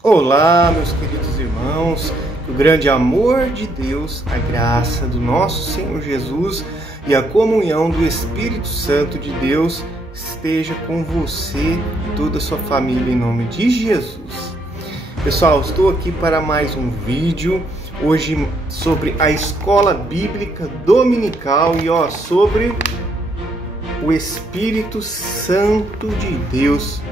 Olá, meus queridos irmãos, que o grande amor de Deus, a graça do nosso Senhor Jesus e a comunhão do Espírito Santo de Deus esteja com você e toda a sua família em nome de Jesus. Pessoal, estou aqui para mais um vídeo, hoje sobre a escola bíblica dominical e sobre o Espírito Santo de Deus.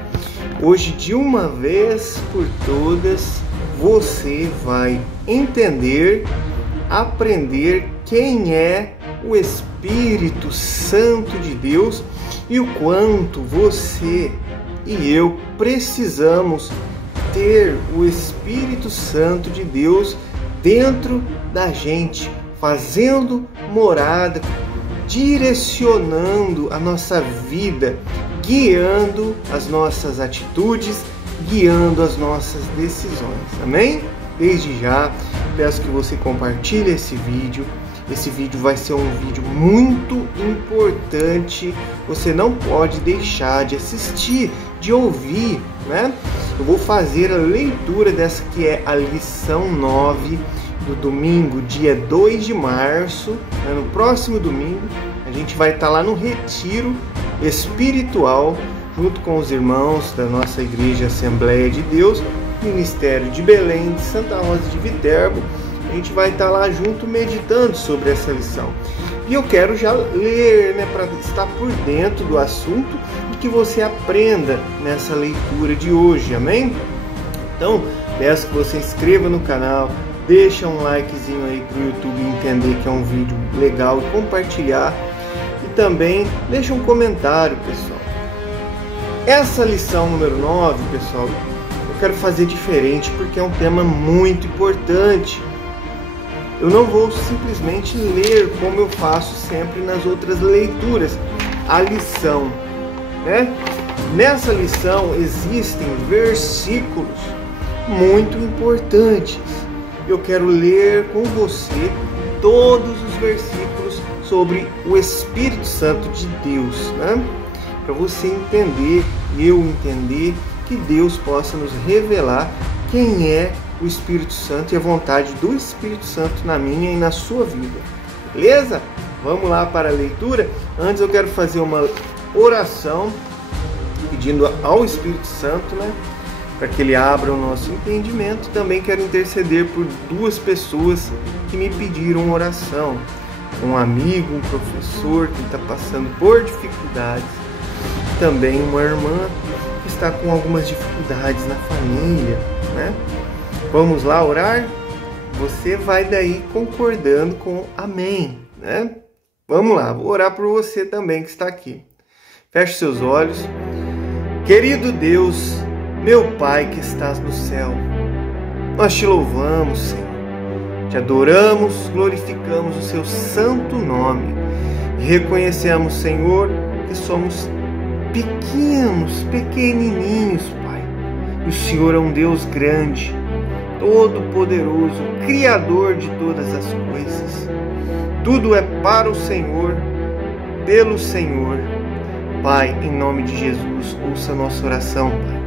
Hoje, de uma vez por todas, você vai entender, aprender quem é o Espírito Santo de Deus e o quanto você e eu precisamos ter o Espírito Santo de Deus dentro da gente, fazendo morada, direcionando a nossa vida, guiando as nossas atitudes, guiando as nossas decisões. Amém? Desde já, peço que você compartilhe esse vídeo. Esse vídeo vai ser um vídeo muito importante. Você não pode deixar de assistir, de ouvir, né? Eu vou fazer a leitura dessa que é a lição 9 do domingo, dia 2 de março. Né? No próximo domingo, a gente vai estar lá no retiro espiritual, junto com os irmãos da nossa igreja Assembleia de Deus, Ministério de Belém, de Santa Rosa de Viterbo. A gente vai estar lá junto meditando sobre essa lição. E eu quero já ler, né, para estar por dentro do assunto e que você aprenda nessa leitura de hoje, amém? Então, peço que você inscreva no canal, deixa um likezinho aí para o YouTube entender que é um vídeo legal e compartilhar. Também deixa um comentário, pessoal. Essa lição número 9, pessoal, eu quero fazer diferente porque é um tema muito importante. Eu não vou simplesmente ler como eu faço sempre nas outras leituras, a lição, né? Nessa lição existem versículos muito importantes. Eu quero ler com você todos os versículos sobre o Espírito Santo de Deus, né? Para você entender, eu entender, que Deus possa nos revelar quem é o Espírito Santo e a vontade do Espírito Santo na minha e na sua vida. Beleza? Vamos lá para a leitura. Antes eu quero fazer uma oração pedindo ao Espírito Santo, né, para que ele abra o nosso entendimento. Também quero interceder por duas pessoas que me pediram oração. Um amigo, um professor que está passando por dificuldades, também uma irmã que está com algumas dificuldades na família, né? Vamos lá orar? Você vai daí concordando com amém, né? Vamos lá, vou orar por você também que está aqui. Feche seus olhos. Querido Deus, meu Pai que estás no céu, nós te louvamos, Senhor. Te adoramos, glorificamos o seu santo nome e reconhecemos, Senhor, que somos pequenininhos, Pai. E o Senhor é um Deus grande, todo-poderoso, Criador de todas as coisas. Tudo é para o Senhor, pelo Senhor. Pai, em nome de Jesus, ouça a nossa oração, Pai.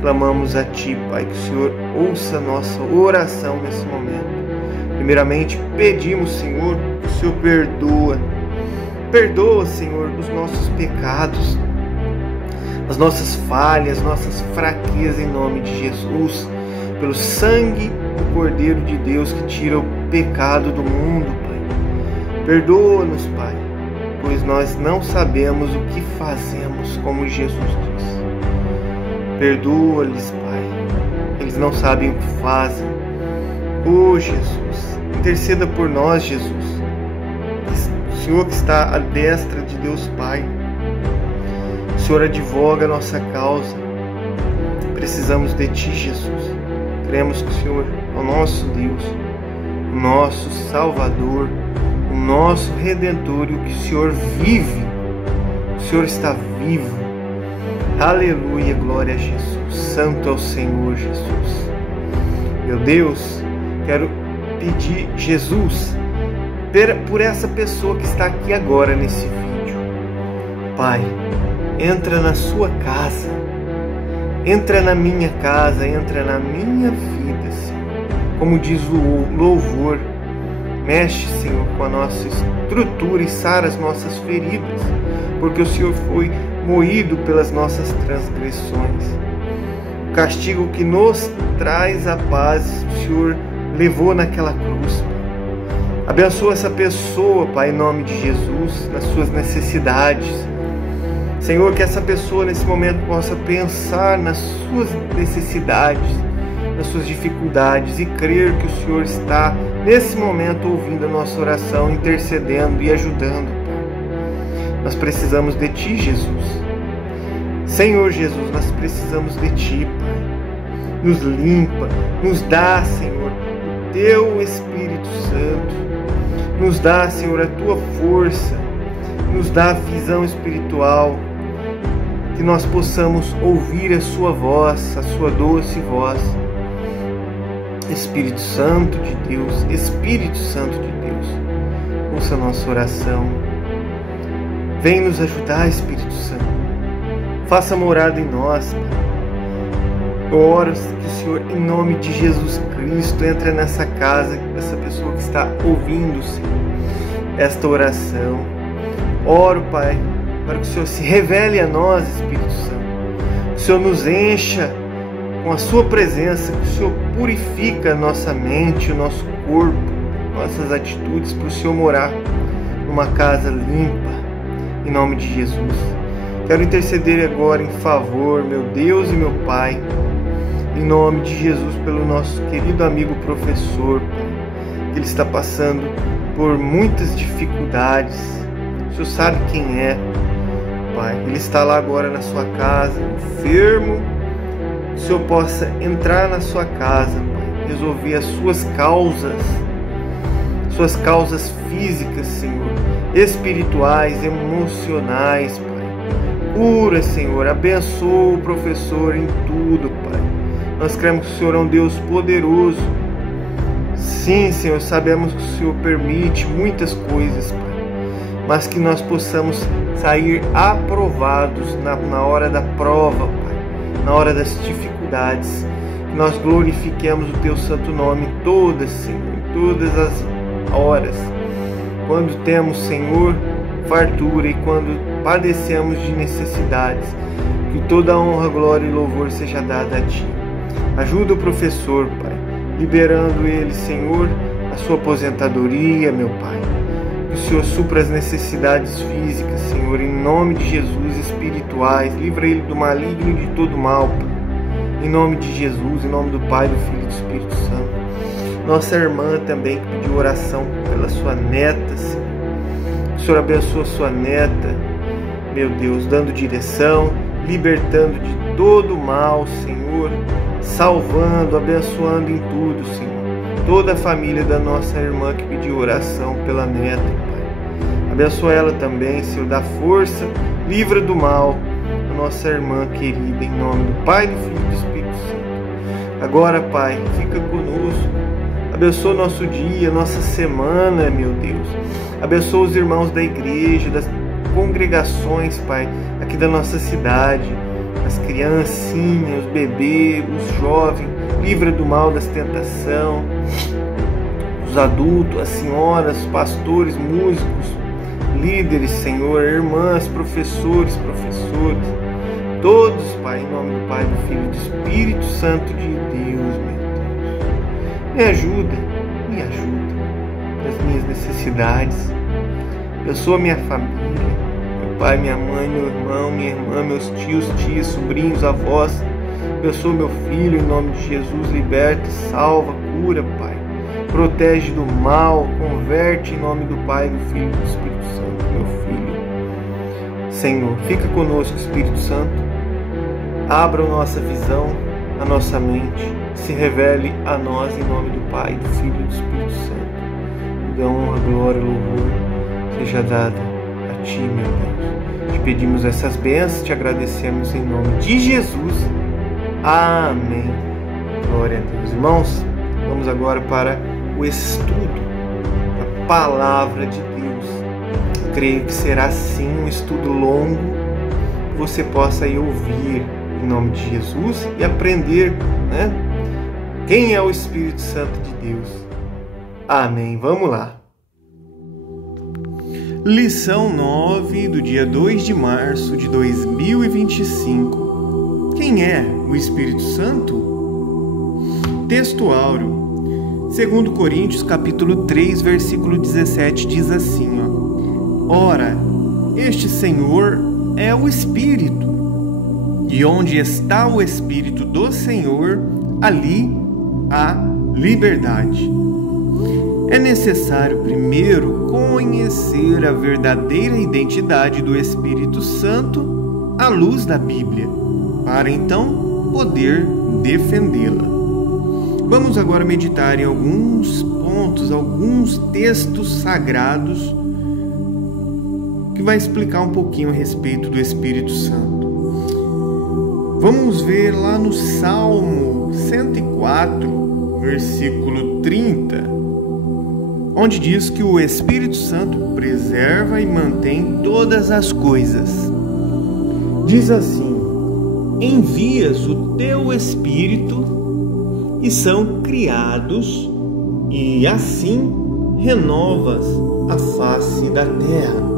Clamamos a Ti, Pai, que o Senhor ouça a nossa oração nesse momento. Primeiramente, pedimos, Senhor, que o Senhor perdoa, Senhor, os nossos pecados, as nossas falhas, nossas fraquezas, em nome de Jesus, pelo sangue do Cordeiro de Deus que tira o pecado do mundo, Pai. Perdoa-nos, Pai, pois nós não sabemos o que fazemos, como Jesus disse. Perdoa-lhes, Pai, eles não sabem o que fazem. Oh, Jesus, interceda por nós, Jesus. O Senhor que está à destra de Deus Pai, o Senhor advoga a nossa causa. Precisamos de Ti, Jesus. Cremos que o Senhor é o nosso Deus, o nosso Salvador, o nosso Redentor e o que o Senhor vive. O Senhor está vivo. Aleluia, glória a Jesus. Santo é o Senhor, Jesus. Meu Deus, quero pedir, Jesus, por essa pessoa que está aqui agora nesse vídeo. Pai, entra na sua casa, Entra na minha casa, entra na minha vida, Senhor. Como diz o louvor, mexe, Senhor, com a nossa estrutura e sara as nossas feridas, porque o Senhor foi moído pelas nossas transgressões. O castigo que nos traz a paz, o Senhor levou naquela cruz. Abençoa essa pessoa, Pai, em nome de Jesus, nas suas necessidades. Senhor, que essa pessoa nesse momento possa pensar nas suas necessidades, nas suas dificuldades e crer que o Senhor está nesse momento ouvindo a nossa oração, intercedendo e ajudando, Pai. Nós precisamos de Ti, Jesus. Senhor Jesus, nós precisamos de Ti, Pai. Nos limpa, nos dá, Senhor, o Teu Espírito Santo. Nos dá, Senhor, a Tua força. Nos dá a visão espiritual. Que nós possamos ouvir a Sua voz, a Sua doce voz. Espírito Santo de Deus, Espírito Santo de Deus, ouça a nossa oração. Vem nos ajudar, Espírito Santo. Faça morada em nós, Pai. Eu oro que o Senhor, em nome de Jesus Cristo, entre nessa casa, essa pessoa que está ouvindo, Senhor, esta oração. Oro, Pai, para que o Senhor se revele a nós, Espírito Santo. Que o Senhor nos encha com a Sua presença, que o Senhor purifica a nossa mente, o nosso corpo, nossas atitudes, para o Senhor morar numa casa limpa, em nome de Jesus. Quero interceder agora em favor, meu Deus e meu Pai, em nome de Jesus, pelo nosso querido amigo professor, Pai, que ele está passando por muitas dificuldades. O Senhor sabe quem é, Pai. Ele está lá agora na sua casa, enfermo. Que o Senhor possa entrar na sua casa, Pai, resolver as suas causas físicas, Senhor, espirituais, emocionais, Pai. Cura, Senhor, abençoa o professor em tudo, Pai. Nós cremos que o Senhor é um Deus poderoso. Sim, Senhor, sabemos que o Senhor permite muitas coisas, Pai, mas que nós possamos sair aprovados na hora da prova, Pai, na hora das dificuldades. Que nós glorifiquemos o Teu santo nome em todas, Senhor, em todas as horas. Quando temos, Senhor, fartura e quando padecemos de necessidades, que toda honra, glória e louvor seja dada a Ti. Ajuda o professor, Pai, liberando ele, Senhor, a sua aposentadoria, meu Pai. Que o Senhor supra as necessidades físicas, Senhor, em nome de Jesus, espirituais. Livra ele do maligno e de todo mal, Pai. Em nome de Jesus, em nome do Pai, do Filho e do Espírito Santo. Nossa irmã também que pediu oração pela sua neta, Senhor. Que o Senhor abençoe a sua neta, meu Deus, dando direção, libertando de todo mal, Senhor, salvando, abençoando em tudo, Senhor. Toda a família da nossa irmã que pediu oração pela neta, Pai. Abençoa ela também, Senhor, dá força, livra do mal a nossa irmã querida, em nome do Pai, do Filho e do Espírito Santo. Agora, Pai, fica conosco. Abençoa nosso dia, nossa semana, meu Deus. Abençoa os irmãos da igreja, das congregações, Pai, aqui da nossa cidade, as criancinhas, os bebês, os jovens, livra do mal, das tentações, os adultos, as senhoras, os pastores, músicos, líderes, Senhor, irmãs, professores, todos, Pai, em nome do Pai, do Filho e do Espírito Santo de Deus, meu Deus. Me ajuda nas minhas necessidades. Abençoa minha família, meu pai, minha mãe, meu irmão, minha irmã, meus tios, tias, sobrinhos, avós. Abençoa meu filho, em nome de Jesus. Liberta, salva, cura, Pai. Protege do mal, converte, em nome do Pai, do Filho e do Espírito Santo, meu filho. Senhor, fica conosco, Espírito Santo. Abra a nossa visão, a nossa mente. Se revele a nós, em nome do Pai, do Filho e do Espírito Santo. Da honra, glória e louvor seja dada a Ti, meu Deus. Te pedimos essas bênçãos, te agradecemos em nome de Jesus. Amém. Glória a Deus. Irmãos, vamos agora para o estudo da Palavra de Deus. Creio que será sim um estudo longo, que você possa aí ouvir em nome de Jesus e aprender, né? Quem é o Espírito Santo de Deus. Amém. Vamos lá. Lição 9 do dia 2 de março de 2025. Quem é o Espírito Santo? Texto áureo. 2 Coríntios capítulo 3, versículo 17 diz assim, Ora, este Senhor é o Espírito, e onde está o Espírito do Senhor, ali há liberdade. É necessário primeiro conhecer a verdadeira identidade do Espírito Santo à luz da Bíblia, para então poder defendê-la. Vamos agora meditar em alguns pontos, alguns textos sagrados que vai explicar um pouquinho a respeito do Espírito Santo. Vamos ver lá no Salmo 104, versículo 30, onde diz que o Espírito Santo preserva e mantém todas as coisas. Diz assim: envias o teu Espírito e são criados, e assim renovas a face da terra.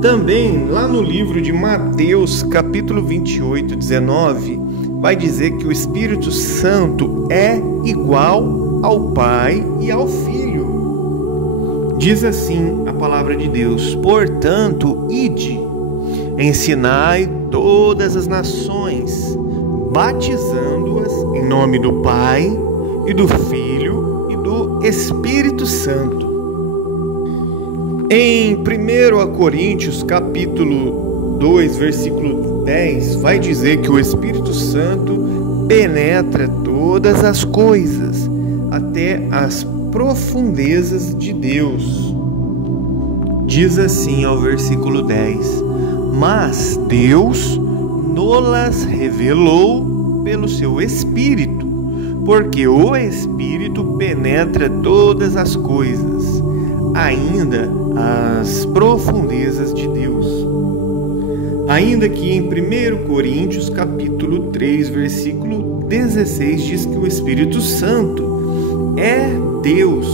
Também, lá no livro de Mateus, capítulo 28, 19, vai dizer que o Espírito Santo é igual ao Pai e ao Filho. Diz assim a palavra de Deus: portanto, ide, ensinai todas as nações, batizando-as em nome do Pai e do Filho e do Espírito Santo. Em 1 Coríntios capítulo 2, versículo 10, vai dizer que o Espírito Santo penetra todas as coisas, até as profundezas de Deus. Diz assim ao versículo 10: mas Deus nolas revelou pelo seu Espírito, porque o Espírito penetra todas as coisas, ainda as profundezas de Deus. Ainda que em 1 Coríntios capítulo 3, versículo 16 diz que o Espírito Santo é Deus.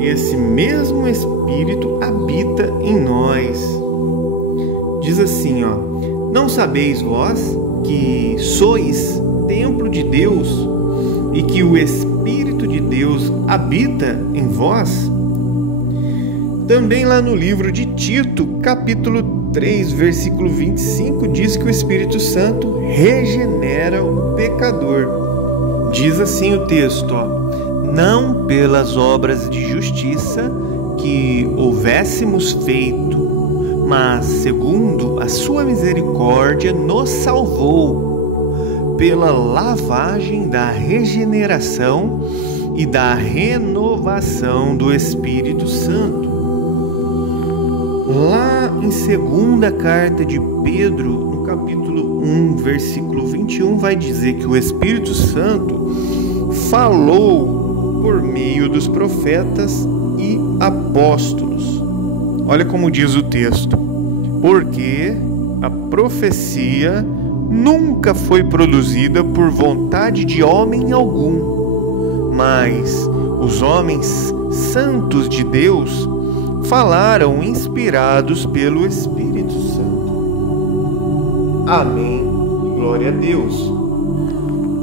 Esse mesmo Espírito habita em nós. Diz assim, não sabeis vós que sois templo de Deus e que o Espírito de Deus habita em vós? Também lá no livro de Tito, capítulo 3, versículo 25, diz que o Espírito Santo regenera o pecador. Diz assim o texto, não pelas obras de justiça que houvéssemos feito, mas segundo a sua misericórdia nos salvou, pela lavagem da regeneração e da renovação do Espírito Santo. Lá em segunda carta de Pedro, no capítulo 1, versículo 21, vai dizer que o Espírito Santo falou por meio dos profetas e apóstolos. Olha como diz o texto: porque a profecia nunca foi produzida por vontade de homem algum, mas os homens santos de Deus falaram inspirados pelo Espírito Santo. Amém. Glória a Deus.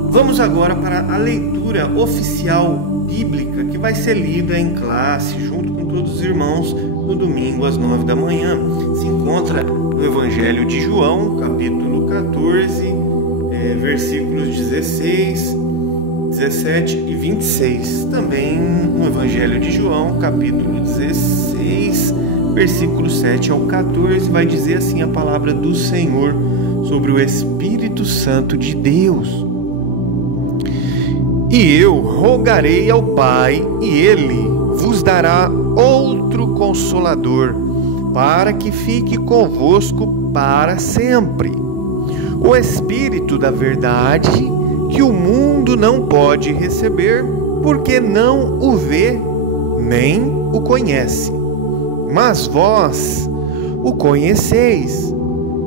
Vamos agora para a leitura oficial bíblica que vai ser lida em classe junto com todos os irmãos no domingo às 9 da manhã. Se encontra no Evangelho de João, capítulo 14, versículos 16, 17 e 26. Também no Evangelho de João, capítulo 16, versículo 7 ao 14, vai dizer assim a palavra do Senhor sobre o Espírito Santo de Deus. E eu rogarei ao Pai, e Ele vos dará outro Consolador, para que fique convosco para sempre. O Espírito da verdade, que o mundo não pode receber, porque não o vê, nem o conhece. Mas vós o conheceis,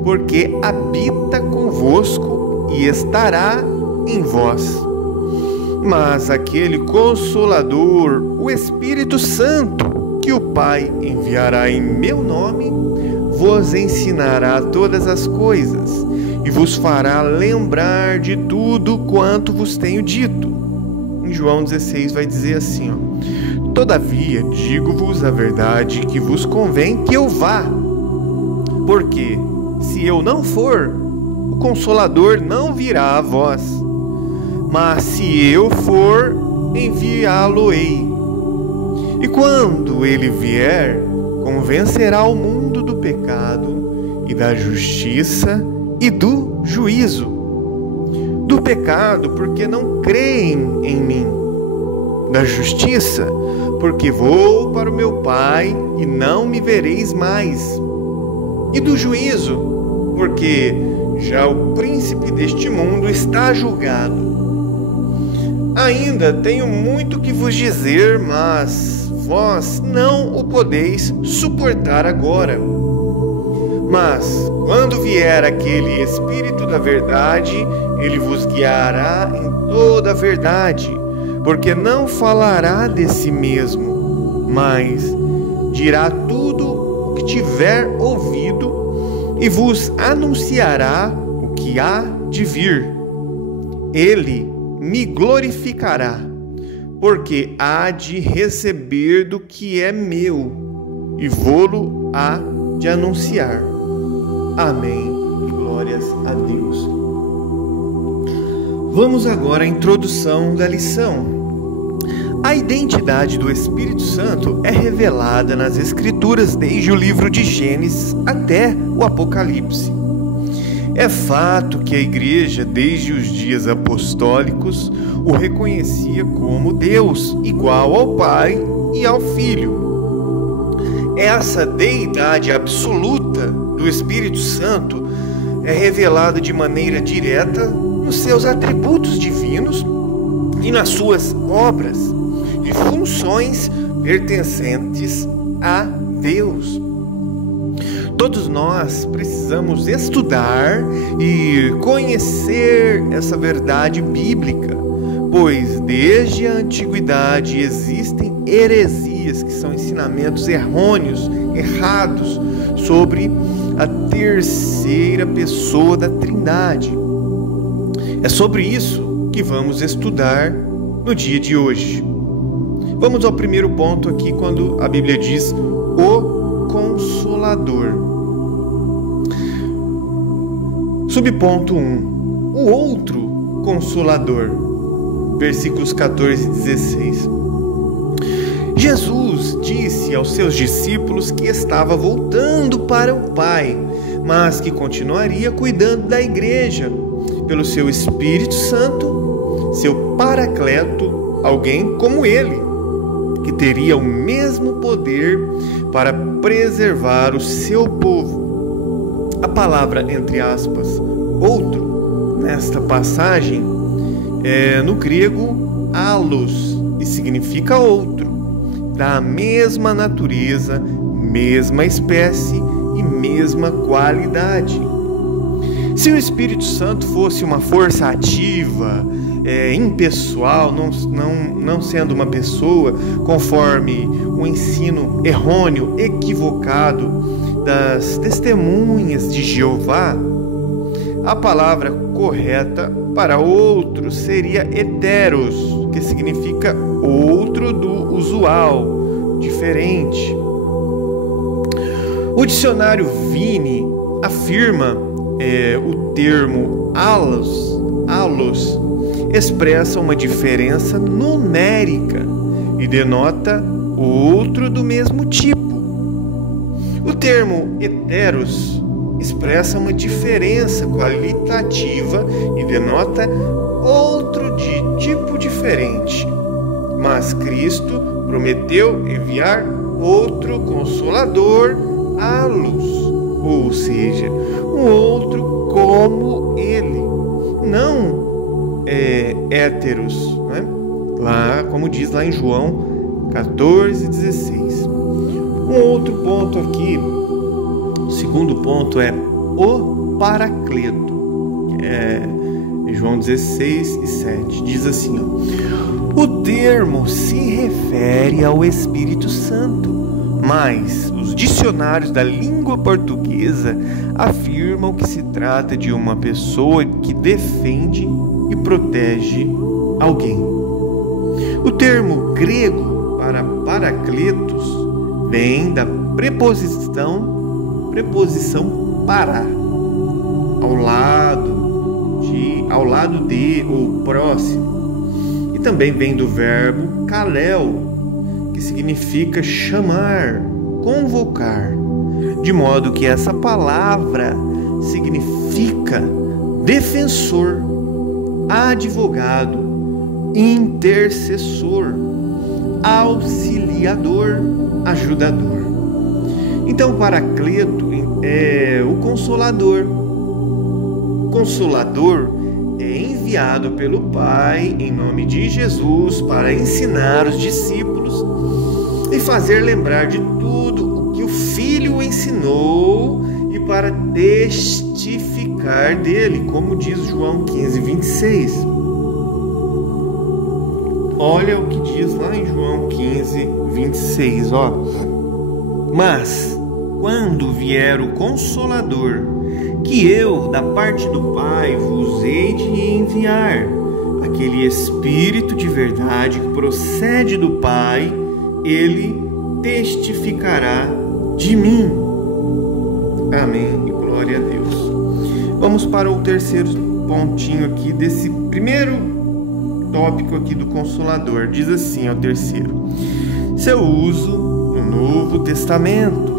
porque habita convosco e estará em vós. Mas aquele Consolador, o Espírito Santo, que o Pai enviará em meu nome, vos ensinará todas as coisas e vos fará lembrar de tudo quanto vos tenho dito. Em João 16 vai dizer assim, todavia digo-vos a verdade que vos convém que eu vá, porque se eu não for, o Consolador não virá a vós, mas se eu for, enviá-lo-ei. E quando ele vier, convencerá o mundo do pecado e da justiça e do juízo. Do pecado, porque não creem em mim. Da justiça, porque vou para o meu Pai e não me vereis mais. E do juízo, porque já o príncipe deste mundo está julgado. Ainda tenho muito que vos dizer, mas vós não o podeis suportar agora. Mas, quando vier aquele Espírito da verdade, ele vos guiará em toda a verdade, porque não falará de si mesmo, mas dirá tudo o que tiver ouvido e vos anunciará o que há de vir. Ele me glorificará, porque há de receber do que é meu e vô-lo há de anunciar. Amém. Glórias a Deus. Vamos agora à introdução da lição. A identidade do Espírito Santo é revelada nas Escrituras desde o livro de Gênesis até o Apocalipse. É fato que a Igreja, desde os dias apostólicos, o reconhecia como Deus, igual ao Pai e ao Filho. Essa deidade absoluta do Espírito Santo é revelada de maneira direta nos seus atributos divinos e nas suas obras e funções pertencentes a Deus. Todos nós precisamos estudar e conhecer essa verdade bíblica, pois desde a antiguidade existem heresias, que são ensinamentos errôneos, errados, sobre a terceira pessoa da Trindade. É sobre isso que vamos estudar no dia de hoje. Vamos ao primeiro ponto aqui, quando a Bíblia diz o Consolador. Subponto 1. O outro Consolador. Versículos 14 e 16. Jesus disse aos seus discípulos que estava voltando para o Pai, mas que continuaria cuidando da igreja pelo seu Espírito Santo, seu Paracleto, alguém como ele, que teria o mesmo poder para preservar o seu povo. A palavra, entre aspas, outro, nesta passagem, é no grego allos, e significa outro, da mesma natureza, mesma espécie e mesma qualidade. Se o Espírito Santo fosse uma força ativa, impessoal, não sendo uma pessoa, conforme o ensino errôneo, equivocado das testemunhas de Jeová, a palavra correta para outro seria heteros, que significa outro do usual, diferente. O dicionário Vini afirma o termo allos expressa uma diferença numérica e denota outro do mesmo tipo. O termo heteros expressa uma diferença qualitativa e denota outro de tipo diferente. Mas Cristo prometeu enviar outro Consolador allos, ou seja, um outro como ele, não héteros, né? Lá, como diz lá em João 14:16. Um outro ponto aqui, o segundo ponto é o Paracleto. João 16:7 diz assim, ó: o termo se refere ao Espírito Santo, mas os dicionários da língua portuguesa afirmam que se trata de uma pessoa que defende e protege alguém. O termo grego para Paracletos vem da preposição para, ao lado de ou próximo. E também vem do verbo kaleo, que significa chamar, convocar. De modo que essa palavra significa defensor, advogado, intercessor, auxiliador, ajudador. Então, Paracleto é o Consolador. O Consolador é enviado pelo Pai em nome de Jesus para ensinar os discípulos e fazer lembrar de tudo o que o Filho ensinou e para testificar dele, como diz João 15:26. Olha o que diz lá em João 15:26, ó. Mas quando vier o Consolador, que eu, da parte do Pai, vos hei de enviar, aquele Espírito de verdade que procede do Pai, ele testificará de mim. Amém e glória a Deus. Vamos para o terceiro pontinho aqui desse primeiro tópico aqui do Consolador. Diz assim, ó, o terceiro: seu uso no Novo Testamento.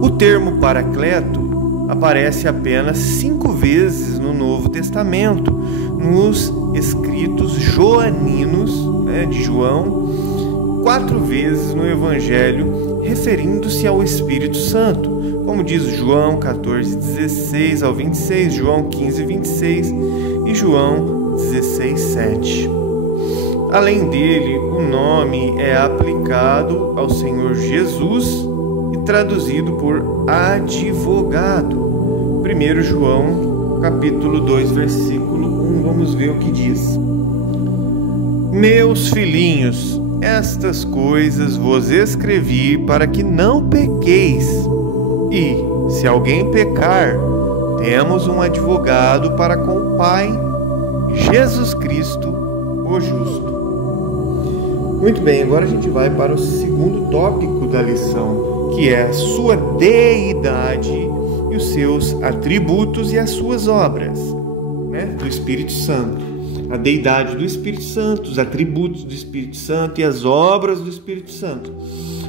O termo Paracleto aparece apenas 5 vezes no Novo Testamento, nos escritos joaninos, de João, 4 vezes no Evangelho, referindo-se ao Espírito Santo, como diz João 14:16 ao 26, João 15:26 e João 16:7. Além dele, o nome é aplicado ao Senhor Jesus e traduzido por advogado. 1 João, capítulo 2, versículo 1. Vamos ver o que diz. Meus filhinhos, estas coisas vos escrevi para que não pequeis. E, se alguém pecar, temos um advogado para com o Pai, Jesus Cristo, o justo. Muito bem, agora a gente vai para o segundo tópico da lição, que é a sua deidade e os seus atributos e as suas obras, do Espírito Santo. A deidade do Espírito Santo, os atributos do Espírito Santo e as obras do Espírito Santo.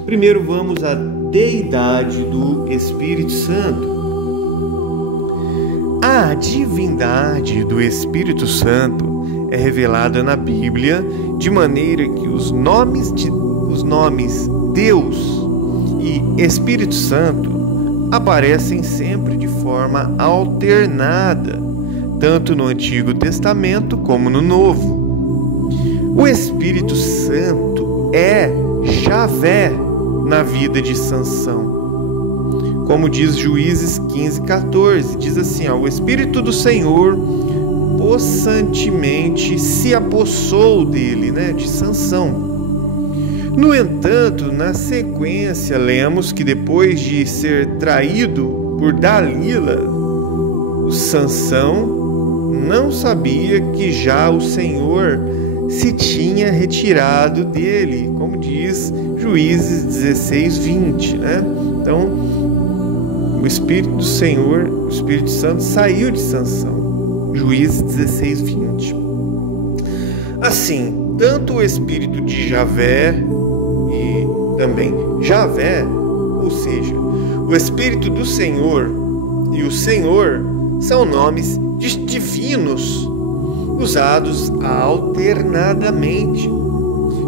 Primeiro vamos à deidade do Espírito Santo. A divindade do Espírito Santo é revelada na Bíblia de maneira que os nomes Deus e Espírito Santo aparecem sempre de forma alternada, tanto no Antigo Testamento como no Novo. O Espírito Santo é Javé na vida de Sansão. Como diz Juízes 15:14, diz assim, o Espírito do Senhor possantemente se apossou dele, de Sansão. No entanto, na sequência, lemos que depois de ser traído por Dalila, o Sansão não sabia que já o Senhor se tinha retirado dele, como diz Juízes 16:20, Então, o Espírito do Senhor, o Espírito Santo, saiu de Sansão. Juízes 16:20. Assim, tanto o Espírito de Javé e também Javé, ou seja, o Espírito do Senhor e o Senhor, são nomes divinos usados alternadamente.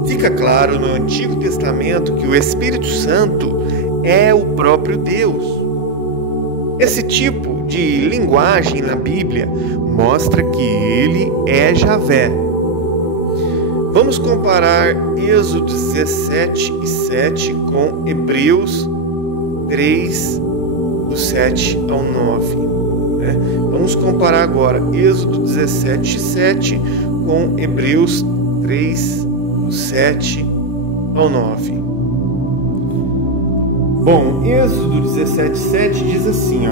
Fica claro no Antigo Testamento que o Espírito Santo é o próprio Deus. Esse tipo de linguagem na Bíblia mostra que ele é Javé. Vamos comparar Êxodo 17:7 com Hebreus 3, do 7 ao 9. Né? Vamos comparar agora Êxodo 17, 7 com Hebreus 3, do 7 ao 9. Bom, Êxodo 17, 7 diz assim, ó: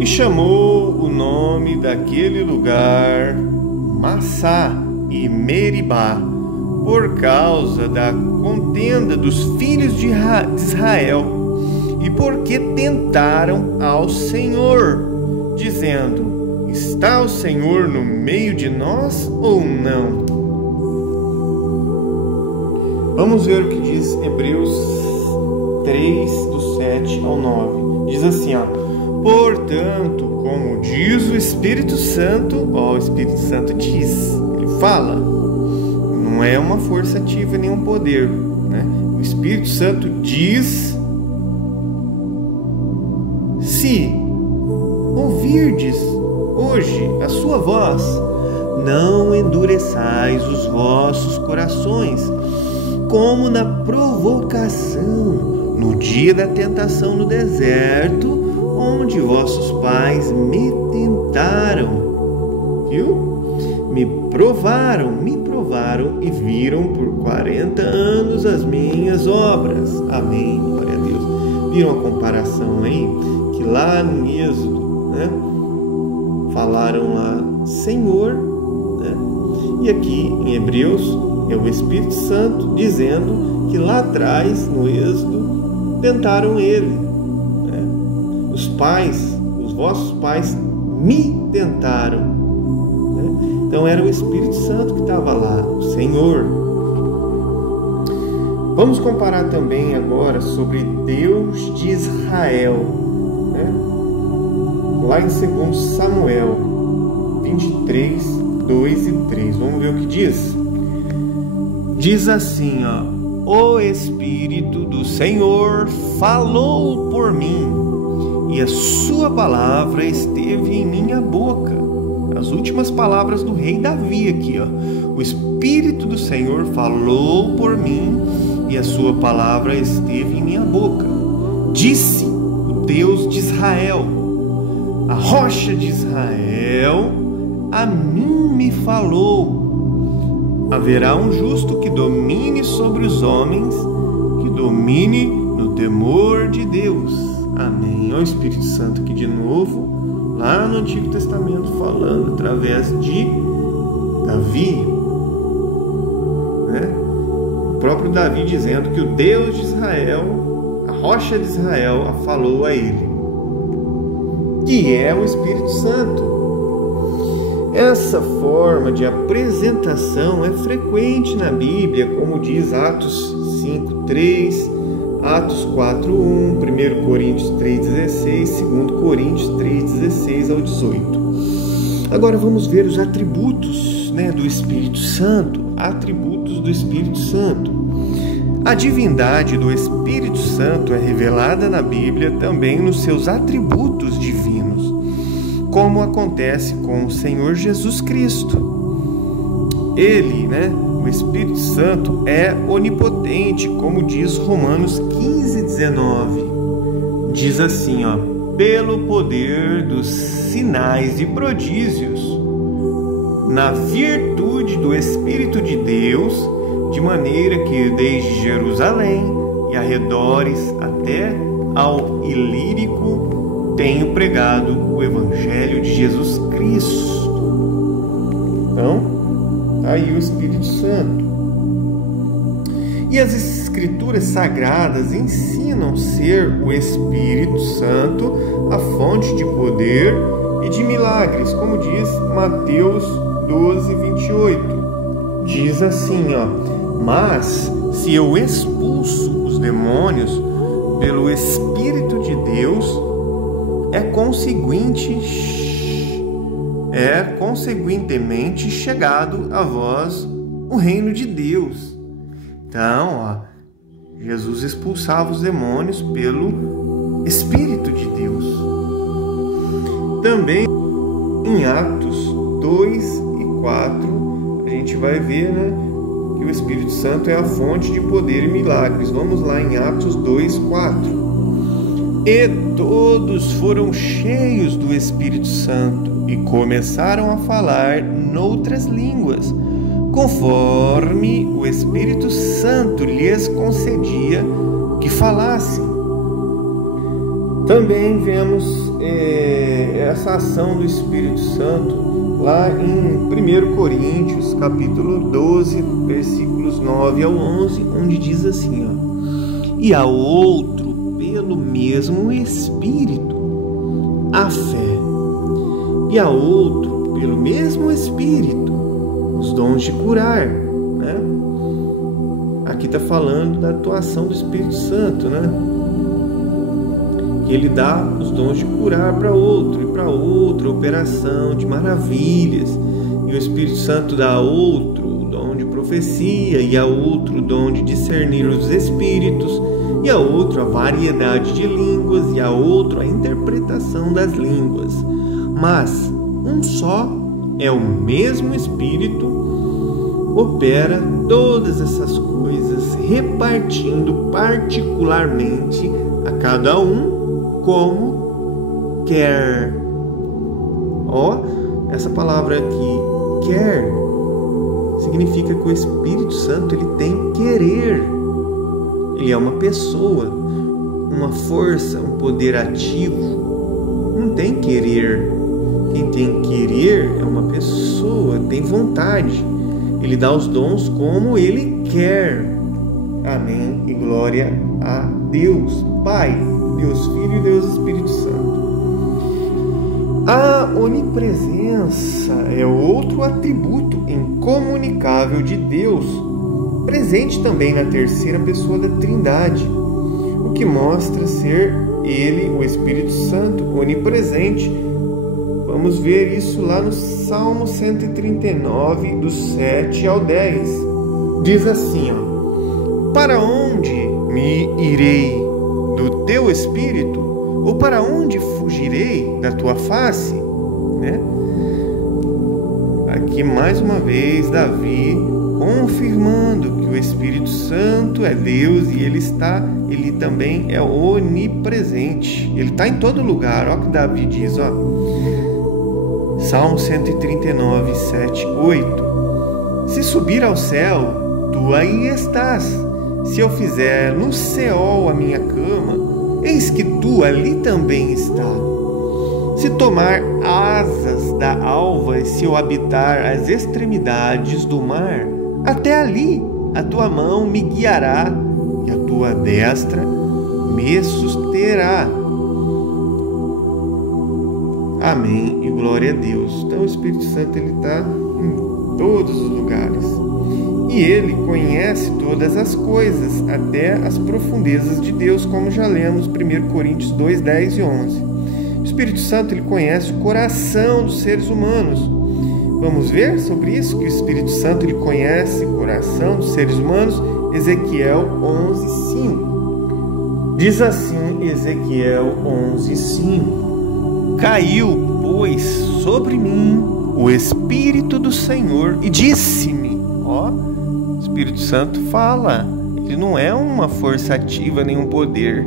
E chamou o nome daquele lugar Massá e Meribá, por causa da contenda dos filhos de Israel, e porque tentaram ao Senhor, dizendo: Está o Senhor no meio de nós ou não? Vamos ver o que diz Hebreus 3, do 7 ao 9. Diz assim, ó: Portanto, como diz o Espírito Santo, ó, o Espírito Santo diz, ele fala, não é uma força ativa nem um poder, né? O Espírito Santo diz: se ouvirdes hoje a sua voz, não endureçais os vossos corações, como na provocação, no dia da tentação no deserto, onde vossos pais me tentaram, viu? Me provaram e viram por 40 anos as minhas obras. Amém, glória a Deus. Viram a comparação aí? Que lá no Êxodo, né, falaram a Senhor, né? E aqui em Hebreus é o Espírito Santo dizendo que lá atrás, no Êxodo, tentaram ele. Os pais, os vossos pais me tentaram. Né? Então era o Espírito Santo que estava lá, o Senhor. Vamos comparar também agora sobre Deus de Israel. Né? Lá em 2 Samuel 23, 2 e 3. Vamos ver o que diz? Diz assim, ó: O Espírito do Senhor falou por mim, e a sua palavra esteve em minha boca. As últimas palavras do rei Davi aqui, ó. O Espírito do Senhor falou por mim, e a sua palavra esteve em minha boca. Disse o Deus de Israel, a rocha de Israel, a mim me falou. Haverá um justo que domine sobre os homens, que domine no temor de Deus. Amém. Olha o Espírito Santo aqui de novo, lá no Antigo Testamento, falando através de Davi, né? O próprio Davi dizendo que o Deus de Israel, a rocha de Israel, falou a ele, que é o Espírito Santo. Essa forma de apresentação é frequente na Bíblia, como diz Atos 5:3, Atos 4:1, 1 Coríntios 3:16, 2 Coríntios 3:16 ao 18. Agora vamos ver os atributos, né, do Espírito Santo. Atributos do Espírito Santo. A divindade do Espírito Santo é revelada na Bíblia também nos seus atributos divinos, como acontece com o Senhor Jesus Cristo. Ele, né, o Espírito Santo é onipotente, como diz Romanos 15:19. Diz assim, ó: pelo poder dos sinais e prodígios, na virtude do Espírito de Deus, de maneira que desde Jerusalém e arredores até ao Ilírico tenho pregado o Evangelho de Jesus Cristo. Então, tá aí o Espírito Santo. E as Escrituras Sagradas ensinam ser o Espírito Santo a fonte de poder e de milagres, como diz Mateus 12:28. Diz assim, ó: mas se eu expulso os demônios pelo Espírito de Deus, conseguintemente chegado a vós o reino de Deus. Então, ó, Jesus expulsava os demônios pelo Espírito de Deus. Também em Atos 2 e 4, a gente vai ver, né, que o Espírito Santo é a fonte de poder e milagres. Vamos lá em Atos 2, 4. E todos foram cheios do Espírito Santo e começaram a falar noutras línguas, conforme o Espírito Santo lhes concedia que falassem. Também vemos essa ação do Espírito Santo lá em 1 Coríntios, capítulo 12, versículos 9 ao 11, onde diz assim, e a outro pelo mesmo Espírito a fé, e a outro pelo mesmo Espírito os dons de curar, né? Aqui está falando da atuação do Espírito Santo, né? Que ele dá os dons de curar para outro, e para outra operação de maravilhas, e o Espírito Santo dá a outro o dom de profecia, e a outro o dom de discernir os espíritos, e a outro a variedade de línguas, e a outro a interpretação das línguas. Mas um só é o mesmo Espírito, opera todas essas coisas, repartindo particularmente a cada um como quer. Essa palavra aqui, quer, significa que o Espírito Santo ele tem querer. Ele é uma pessoa, uma força, um poder ativo. Não tem querer. Quem tem querer é uma pessoa, tem vontade. Ele dá os dons como ele quer. Amém. E glória a Deus Pai, Deus Filho e Deus Espírito Santo. A onipresença é outro atributo incomunicável de Deus, presente também na terceira pessoa da Trindade, o que mostra ser ele, o Espírito Santo, onipresente. Vamos ver isso lá no Salmo 139, do 7 ao 10. Diz assim, para onde me irei do teu Espírito? Ou para onde fugirei da tua face? Né? Aqui mais uma vez Davi confirmando que o Espírito Santo é Deus e ele também é onipresente. Ele está em todo lugar. Olha o que Davi diz, Salmo 139, 7, 8. Se subir ao céu, tu aí estás. Se eu fizer no Seol a minha cama, eis que tu ali também está. Se tomar asas da alva, se eu habitar as extremidades do mar, até ali a tua mão me guiará e a tua destra me susterá. Amém e glória a Deus. Então o Espírito Santo ele está em todos os lugares e ele conhece todas as coisas, até as profundezas de Deus, como já lemos 1 Coríntios 2, 10 e 11. O Espírito Santo ele conhece o coração dos seres humanos. Vamos ver sobre isso, que o Espírito Santo ele conhece o coração dos seres humanos. Ezequiel 11, 5. Diz assim Ezequiel 11, 5. Caiu, pois, sobre mim o Espírito do Senhor e disse-me. O Espírito Santo fala. Ele não é uma força ativa, nem um poder.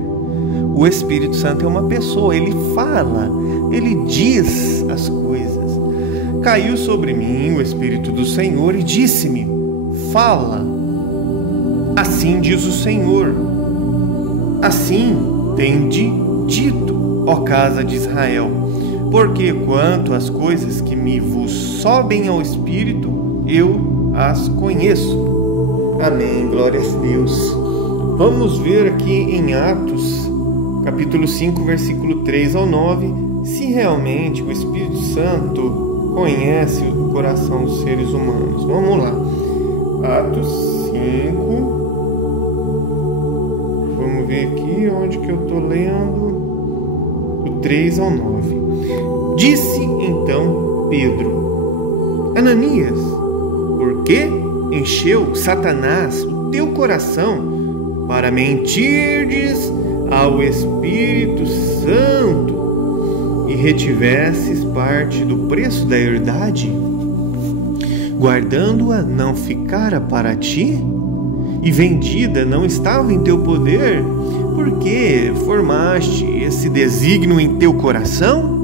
O Espírito Santo é uma pessoa, ele fala, ele diz as coisas. Caiu sobre mim o Espírito do Senhor e disse-me, fala. Assim diz o Senhor. Assim tende dito, ó casa de Israel, porque quanto às coisas que me vos sobem ao Espírito, eu as conheço. Amém, glória a Deus. Vamos ver aqui em Atos, capítulo 5, versículo 3 ao 9, se realmente o Espírito Santo conhece o coração dos seres humanos. Vamos lá. Atos 5. Vamos ver aqui onde que eu estou lendo. O 3 ao 9. Disse então Pedro: Ananias, por que encheu Satanás o teu coração para mentirdes ao Espírito Santo e retivesses parte do preço da herdade, guardando-a não ficara para ti, e vendida não estava em teu poder, por que formaste esse desígnio em teu coração?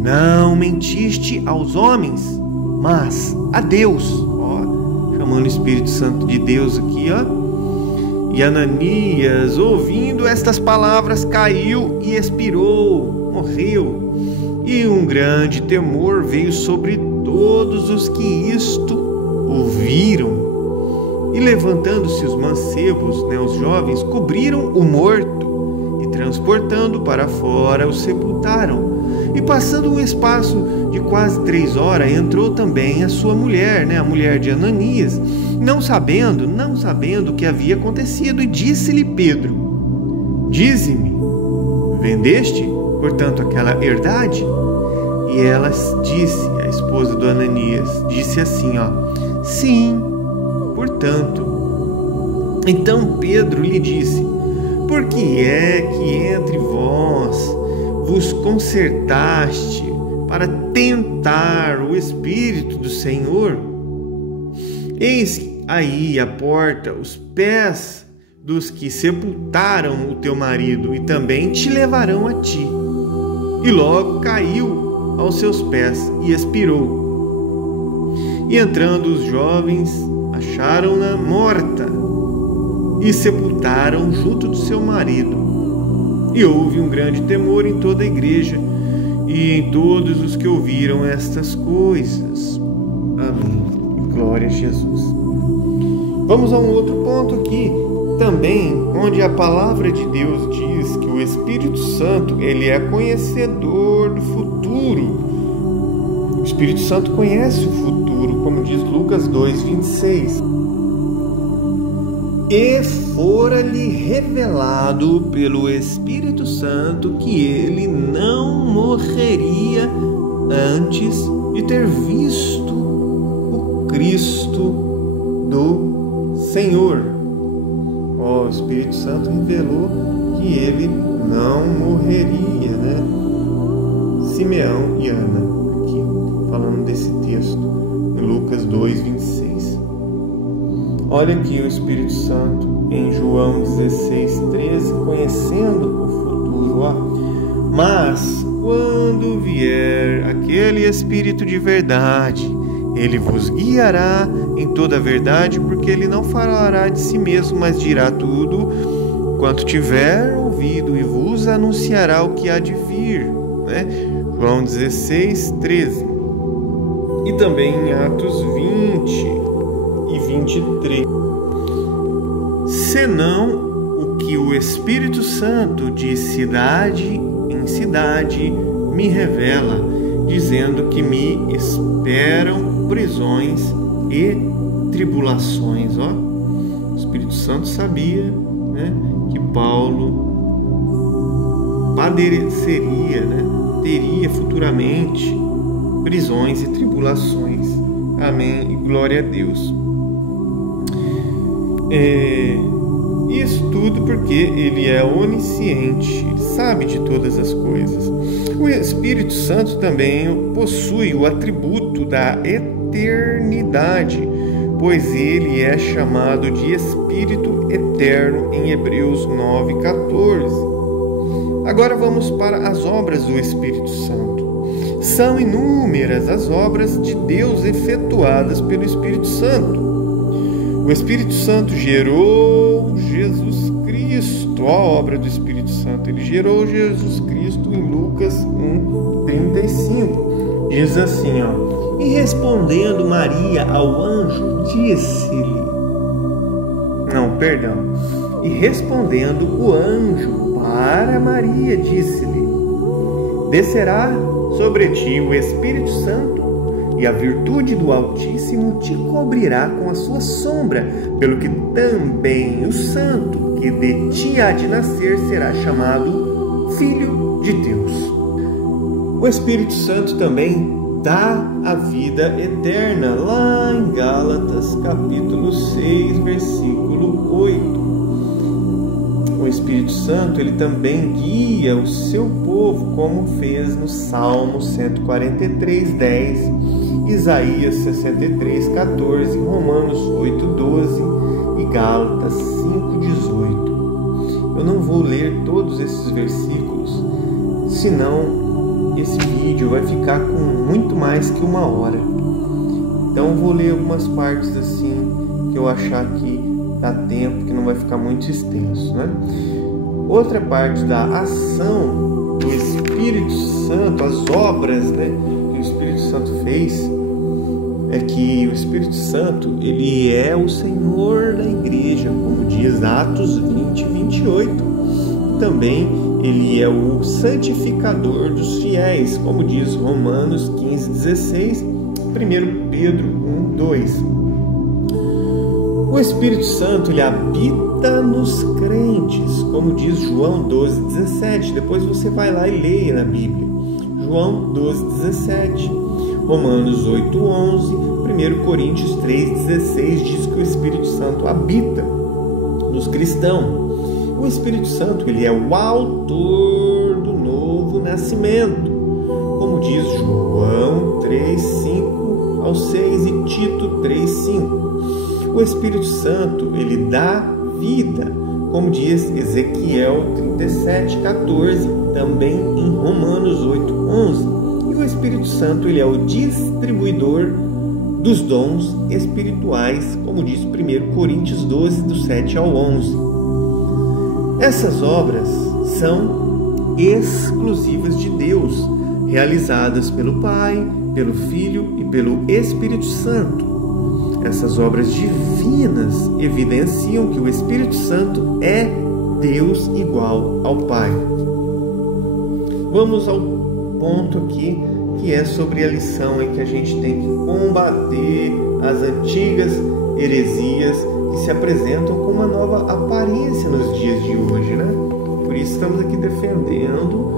Não mentiste aos homens, mas a Deus. Chamando o Espírito Santo de Deus aqui, E Ananias, ouvindo estas palavras, caiu e expirou, morreu. E um grande temor veio sobre todos os que isto ouviram. E levantando-se os mancebos, os jovens, cobriram o morto e transportando para fora o sepultaram. E passando um espaço de quase 3 horas, entrou também a sua mulher, a mulher de Ananias, não sabendo o que havia acontecido, e disse-lhe Pedro: dize-me, vendeste, portanto, aquela herdade? E ela disse, a esposa do Ananias, disse assim, sim, portanto. Então Pedro lhe disse: por que é que entre vós vos concertaste para tentar o Espírito do Senhor? Eis aí à porta os pés dos que sepultaram o teu marido, e também te levarão a ti. E logo caiu aos seus pés e expirou. E entrando os jovens, acharam-na morta e sepultaram junto do seu marido. E houve um grande temor em toda a igreja e em todos os que ouviram estas coisas. Amém. Glória a Jesus. Vamos a um outro ponto aqui, também, onde a palavra de Deus diz que o Espírito Santo, ele é conhecedor do futuro. O Espírito Santo conhece o futuro, como diz Lucas 2:26. E fora-lhe revelado pelo Espírito Santo que ele não morreria antes de ter visto o Cristo do Senhor. O Espírito Santo revelou que ele não morreria, Simeão e Ana, aqui falando desse texto, em Lucas 2:26. Olha aqui o Espírito Santo em João 16:13, conhecendo o futuro. Mas quando vier aquele Espírito de verdade, ele vos guiará em toda a verdade, porque ele não falará de si mesmo, mas dirá tudo quanto tiver ouvido e vos anunciará o que há de vir. João 16:13. E também em Atos 20 e 23. Senão o que o Espírito Santo de cidade em cidade me revela, dizendo que me esperam prisões e tribulações. O Espírito Santo sabia, que Paulo padeceria, teria futuramente prisões e tribulações. Amém e glória a Deus. Isso tudo porque ele é onisciente, ele sabe de todas as coisas. O Espírito Santo também possui o atributo da eternidade, pois ele é chamado de Espírito Eterno em Hebreus 9:14. Agora vamos para as obras do Espírito Santo. São inúmeras as obras de Deus efetuadas pelo Espírito Santo. O Espírito Santo gerou Jesus Cristo, a obra do Espírito Santo. Ele gerou Jesus Cristo em Lucas 1:35. Diz assim, e respondendo Maria ao anjo, disse-lhe... E respondendo o anjo para Maria, disse-lhe: descerá sobre ti o Espírito Santo, e a virtude do Altíssimo te cobrirá com a sua sombra, pelo que também o santo que de ti há de nascer será chamado Filho de Deus. O Espírito Santo também dá a vida eterna, lá em Gálatas capítulo 6, versículo 8. O Espírito Santo, ele também guia o seu povo, como fez no Salmo 143:10, Isaías 63:14, Romanos 8:12 e Gálatas 5:18. Eu não vou ler todos esses versículos, senão esse vídeo vai ficar com muito mais que 1 hora. Então vou ler algumas partes assim que eu achar que dá tempo, que não vai ficar muito extenso, né? Outra parte da ação do Espírito Santo, as obras, né, que o Espírito Santo fez, é que o Espírito Santo, ele é o Senhor da igreja, como diz Atos 20, 28. Também ele é o santificador dos fiéis, como diz Romanos 15, 16, 1 Pedro 1, 2. O Espírito Santo, ele habita nos crentes, como diz João 12, 17. Depois você vai lá e leia na Bíblia. João 12, 17. Romanos 8, 11. 1 Coríntios 3, 16 diz que o Espírito Santo habita nos cristãos. O Espírito Santo, ele é o autor do novo nascimento, como diz João 3, 5 ao 6 e Tito 3, 5. O Espírito Santo, ele dá vida, como diz Ezequiel 37, 14, também em Romanos 8, 11. E o Espírito Santo, ele é o distribuidor dos dons espirituais, como diz 1 Coríntios 12, do 7 ao 11. Essas obras são exclusivas de Deus, realizadas pelo Pai, pelo Filho e pelo Espírito Santo. Essas obras divinas evidenciam que o Espírito Santo é Deus igual ao Pai. Vamos ao ponto aqui, que é sobre a lição em que a gente tem que combater as antigas heresias que se apresentam com uma nova aparência nos dias de hoje, né? Por isso estamos aqui defendendo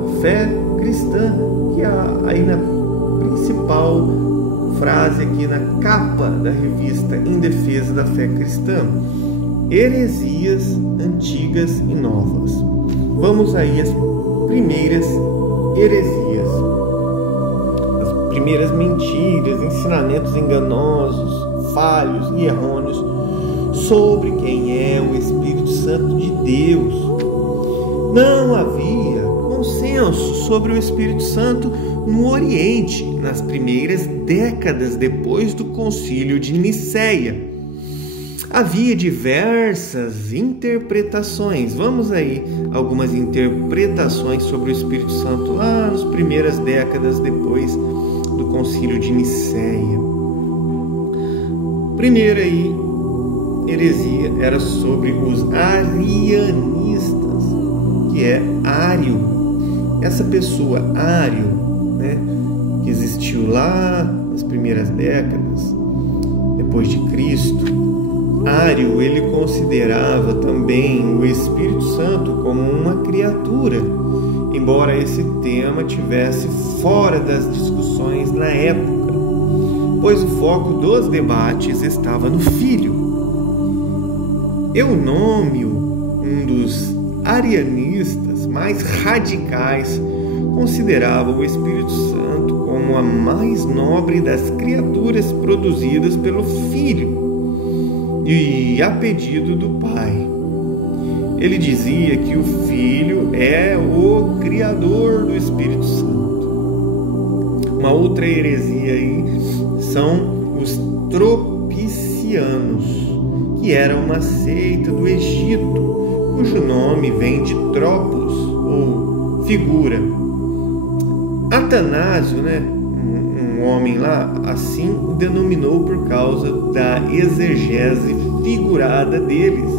a fé cristã, que aí na principal frase aqui na capa da revista Em Defesa da Fé Cristã: heresias antigas e novas. Vamos aí às primeiras heresias, as primeiras mentiras, ensinamentos enganosos, falhos e errôneos sobre quem é o Espírito Santo de Deus. Não havia consenso sobre o Espírito Santo no Oriente, nas primeiras décadas depois do Concílio de Nicéia. Havia diversas interpretações. Vamos aí, algumas interpretações sobre o Espírito Santo lá nas primeiras décadas depois do Concílio de Nicéia. Primeira aí, heresia era sobre os arianistas, que é Ário. Essa pessoa, Ário, que existiu lá nas primeiras décadas depois de Cristo, Ário, ele considerava também o Espírito Santo como uma criatura, embora esse tema tivesse fora das discussões na época, pois o foco dos debates estava no Filho. Eunômio, um dos arianistas mais radicais, considerava o Espírito Santo como a mais nobre das criaturas produzidas pelo Filho e a pedido do Pai. Ele dizia que o Filho é o Criador do Espírito Santo. Uma outra heresia aí são os tropicianos, que era uma seita do Egito, cujo nome vem de tropos, ou figura. Atanásio, um homem lá, assim o denominou por causa da exegese figurada deles,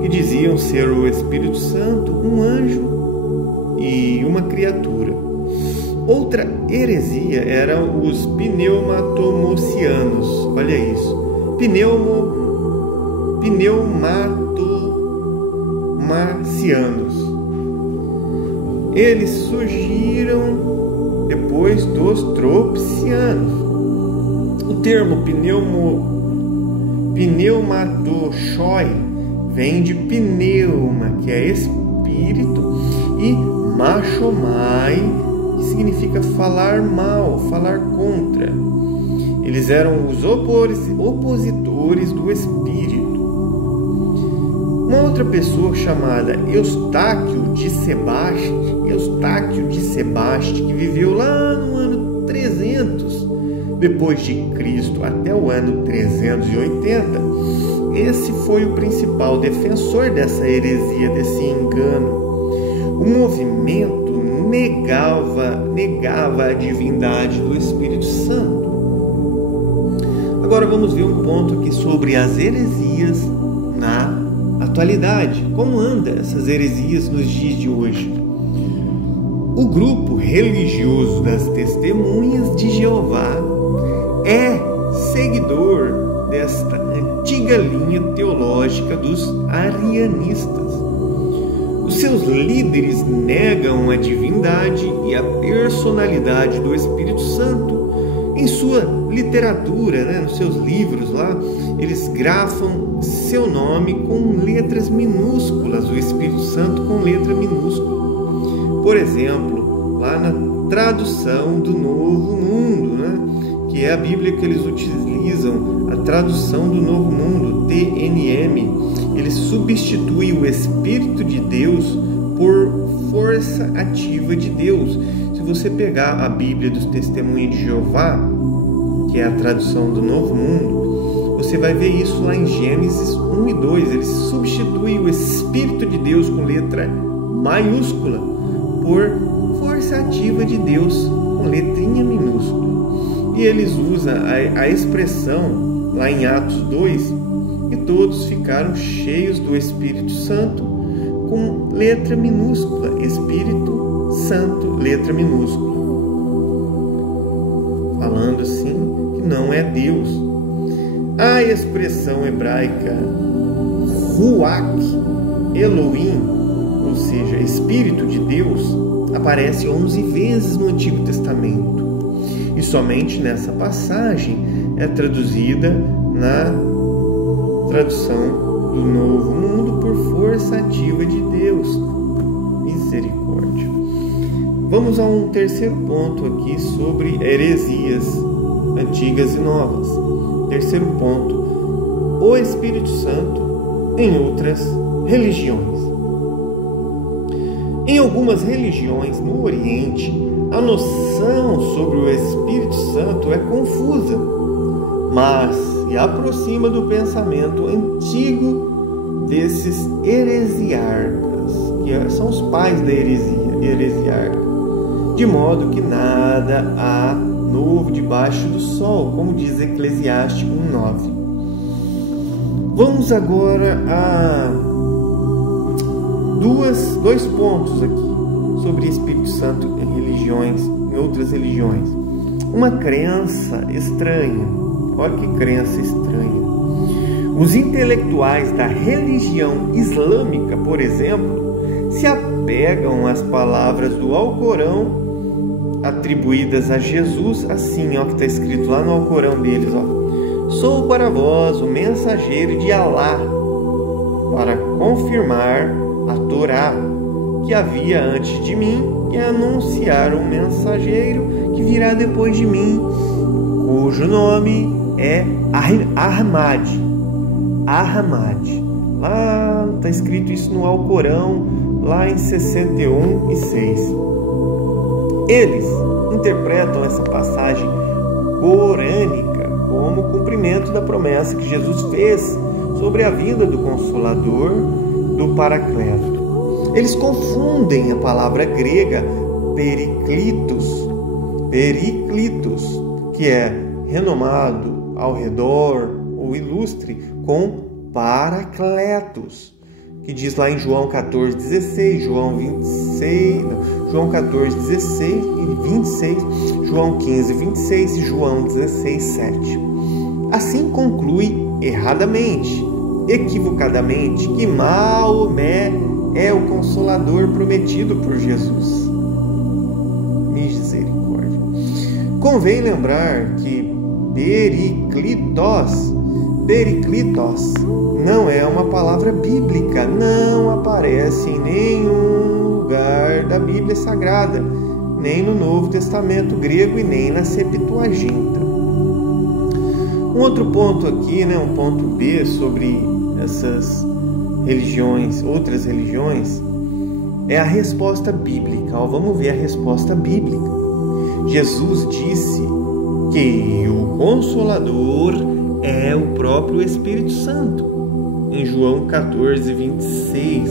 que diziam ser o Espírito Santo, um anjo e uma criatura. Outra heresia eram os pneumatomocianos. Olha isso. Pneumatomacianos. Eles surgiram depois dos tropicianos. O termo pneumatochoi vem de pneuma, que é espírito, e machomai, que significa falar mal, falar contra. Eles eram os opositores do espírito. Uma outra pessoa chamada Eustáquio de Sebaste, que viveu lá no ano 300 depois de Cristo até o ano 380, esse foi o principal defensor dessa heresia, desse engano. O movimento negava a divindade do Espírito Santo. Agora vamos ver um ponto aqui sobre as heresias na atualidade. Como anda essas heresias nos dias de hoje? O grupo religioso das Testemunhas de Jeová é seguidor desta antiga linha teológica dos arianistas. Os seus líderes negam a divindade e a personalidade do Espírito Santo. Em sua literatura, nos seus livros lá, eles grafam seu nome com letras minúsculas, o Espírito Santo com letra minúscula. Por exemplo, lá na tradução do Novo Mundo, que é a Bíblia que eles utilizam, a tradução do Novo Mundo, TNM, ele substitui o Espírito de Deus por força ativa de Deus. Se você pegar a Bíblia dos Testemunhas de Jeová, que é a tradução do Novo Mundo, você vai ver isso lá em Gênesis 1 e 2. Ele substitui o Espírito de Deus com letra maiúscula por força ativa de Deus com letrinha minúscula. E eles usam a expressão lá em Atos 2, e todos ficaram cheios do Espírito Santo com letra minúscula, Espírito Santo, letra minúscula, falando assim que não é Deus. A expressão hebraica Ruach Elohim, ou seja, Espírito de Deus, aparece 11 vezes no Antigo Testamento. E somente nessa passagem é traduzida na tradução do Novo Mundo por força ativa de Deus. Misericórdia. Vamos a um terceiro ponto aqui sobre heresias antigas e novas. Terceiro ponto: o Espírito Santo em outras religiões. Em algumas religiões no Oriente, a noção sobre o Espírito Santo é confusa, mas se aproxima do pensamento antigo desses heresiarcas, que são os pais da heresiarca, de modo que nada há novo debaixo do sol, como diz Eclesiástico 1:9. Vamos agora a dois pontos aqui sobre Espírito Santo em outras religiões. Uma crença estranha. Olha que crença estranha. Os intelectuais da religião islâmica, por exemplo, se apegam às palavras do Alcorão atribuídas a Jesus, assim, que está escrito lá no Alcorão deles, sou para vós o mensageiro de Alá, para confirmar a Torá que havia antes de mim e anunciar um mensageiro que virá depois de mim, cujo nome é Ahmad. Lá está escrito isso no Alcorão, lá em 61:6. Eles interpretam essa passagem corânica como cumprimento da promessa que Jesus fez sobre a vinda do Consolador, do Paracleto. Eles confundem a palavra grega periklitos, que é renomado, ao redor ou ilustre, com Paracletos, que diz lá em João 14:16, João 14:16 e 26, João 15:26 e João 16:7. Assim conclui erradamente, equivocadamente, que Maomé é o Consolador prometido por Jesus. Misericórdia. Convém lembrar que periklitos não é uma palavra bíblica, não aparece em nenhum lugar da Bíblia Sagrada, nem no Novo Testamento grego e nem na Septuaginta. Um outro ponto aqui, um ponto B sobre essas outras religiões, é a resposta bíblica. Vamos ver a resposta bíblica. Jesus disse que o Consolador é o próprio Espírito Santo, em João 14, 26.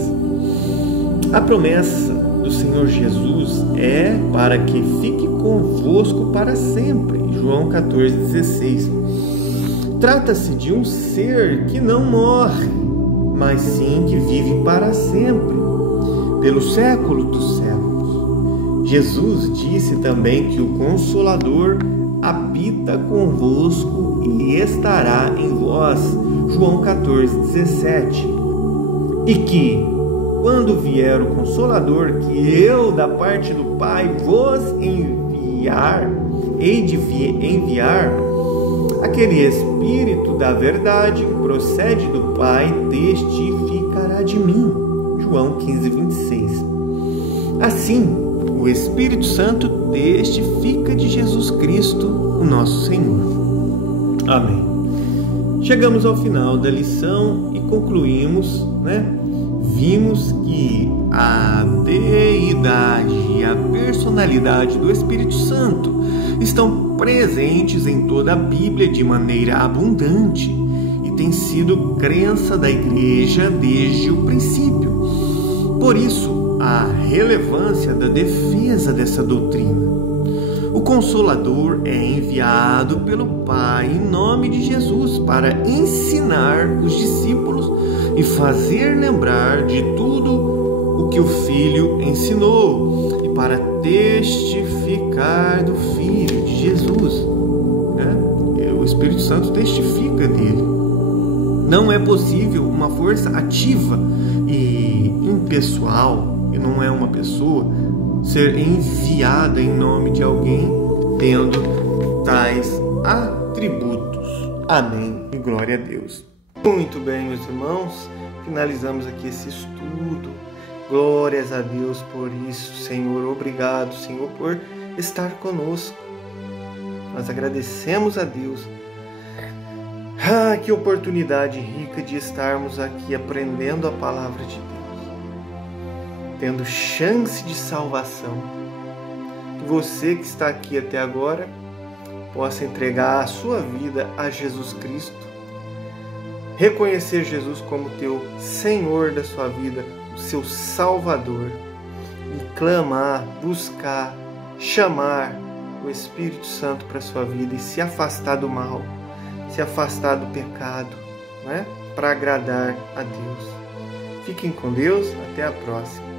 A promessa do Senhor Jesus é para que fique convosco para sempre, João 14, 16. Trata-se de um ser que não morre, mas sim que vive para sempre, pelos séculos dos séculos. Jesus disse também que o Consolador habita convosco e estará em vós, João 14, 17. E que, quando vier o Consolador, que eu, da parte do Pai, vos hei de enviar, aquele Espírito da verdade que procede do Pai testificará de mim. João 15, 26. Assim, o Espírito Santo testifica de Jesus Cristo, o nosso Senhor. Amém. Chegamos ao final da lição e concluímos, Vimos que a deidade e a personalidade do Espírito Santo estão presentes em toda a Bíblia de maneira abundante e tem sido crença da Igreja desde o princípio. Por isso, a relevância da defesa dessa doutrina. O Consolador é enviado pelo Pai em nome de Jesus para ensinar os discípulos e fazer lembrar de tudo o que o Filho ensinou e para testificar do Filho de Jesus. O Espírito Santo testifica dele. Não é possível uma força ativa e impessoal, e não é uma pessoa, ser enviada em nome de alguém tendo tais atributos. Amém e glória a Deus. Muito bem, meus irmãos, finalizamos aqui esse estudo. Glórias a Deus por isso, Senhor. Obrigado, Senhor, por estar conosco. Nós agradecemos a Deus. Que oportunidade rica de estarmos aqui aprendendo a palavra de Deus, tendo chance de salvação. Que você que está aqui até agora possa entregar a sua vida a Jesus Cristo, reconhecer Jesus como teu Senhor da sua vida, o seu Salvador, e clamar, buscar, chamar o Espírito Santo para a sua vida e se afastar do mal, se afastar do pecado, para agradar a Deus. Fiquem com Deus, até a próxima.